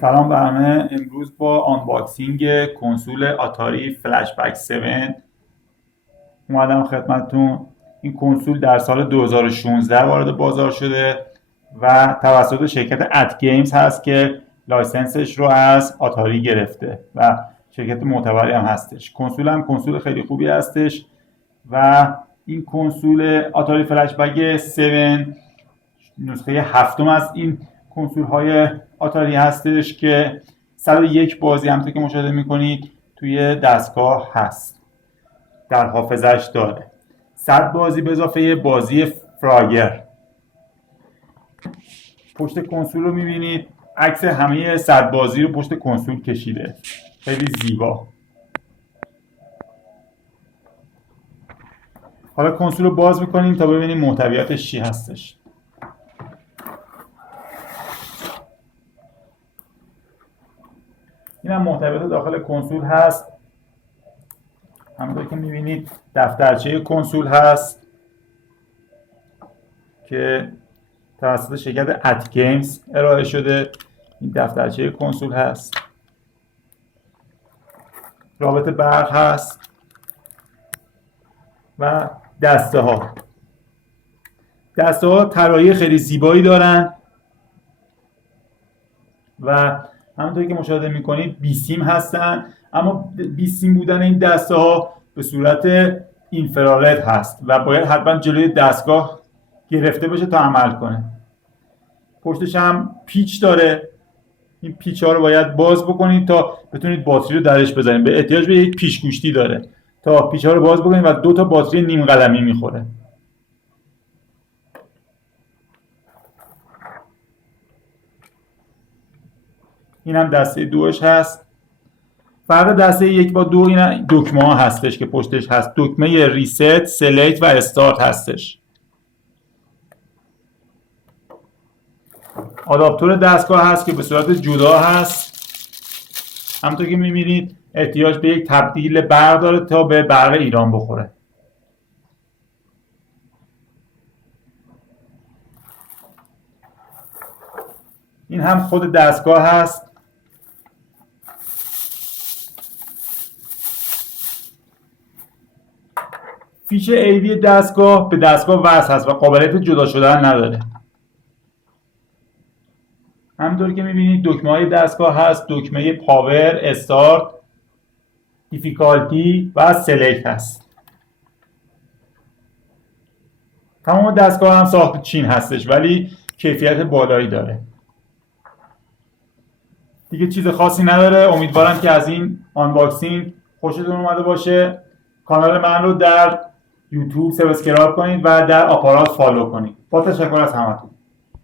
سلام به همه. امروز با آنباکسینگ کنسول آتاری فلش بک 7 اومدم خدمتتون. این کنسول در سال 2016 وارد بازار شده و توسط شرکت ات گیمز هست که لایسنسش رو از آتاری گرفته و شرکت معتبری هم هستش. کنسول هم کنسول خیلی خوبی هستش و این کنسول آتاری فلش بک 7 نسخه هفتم از این کنسول های آتاری هستش که 101 بازی همونطور که مشاهده میکنید توی دستگاه هست، در حافظش داره 100 بازی به اضافه بازی فراگر. پشت کنسول رو میبینید، عکس همه 100 بازی رو پشت کنسول کشیده، خیلی زیبا. حالا کنسول رو باز میکنیم تا ببینیم محتویاتش چی هستش. این هم محتویات داخل کنسول هست. همونطور که میبینید دفترچه کنسول هست که توسط شرکت ات گیمز ارائه شده. این دفترچه کنسول هست، رابط برق هست و دسته ها طراحی خیلی زیبایی دارن و همونطور که مشاهده میکنید بیسیم هستن، اما بیسیم بودن این دسته ها به صورت اینفرارد هست و باید حتما جلوی دستگاه گرفته بشه تا عمل کنه. پشتش هم پیچ داره، این پیچ ها رو باید باز بکنید تا بتونید باتری رو درش بزنید. به احتیاج به یک پیچ گوشتی داره تا پیچ ها رو باز بکنید و 2 تا باتری نیم قلمی میخوره. این هم دسته دوش هست. فرق دسته 1 با 2 این دکمه ها هستش که پشتش هست. دکمه ریست، سلکت و استارت هستش. آداپتور دستگاه هست که به صورت جدا هست. همونطور که می‌بینید احتیاج به یک تبدیل برق داره تا به برق ایران بخوره. این هم خود دستگاه هست. فیش AV دستگاه به دستگاه وصل هست و قابلیت جدا شدن نداره. همونطور که میبینید دکمه های دستگاه هست. دکمه پاور، استارت، دیفیکالتی و سلکت هست. تمام دستگاه هم ساخت چین هستش ولی کیفیت بالایی داره. دیگه چیز خاصی نداره. امیدوارم که از این آنباکسینگ خوشتون اومده باشه. کانال من رو در یوتیوب سابسکرایب کنید و در آپارات فالو کنید. با تشکر از همتون.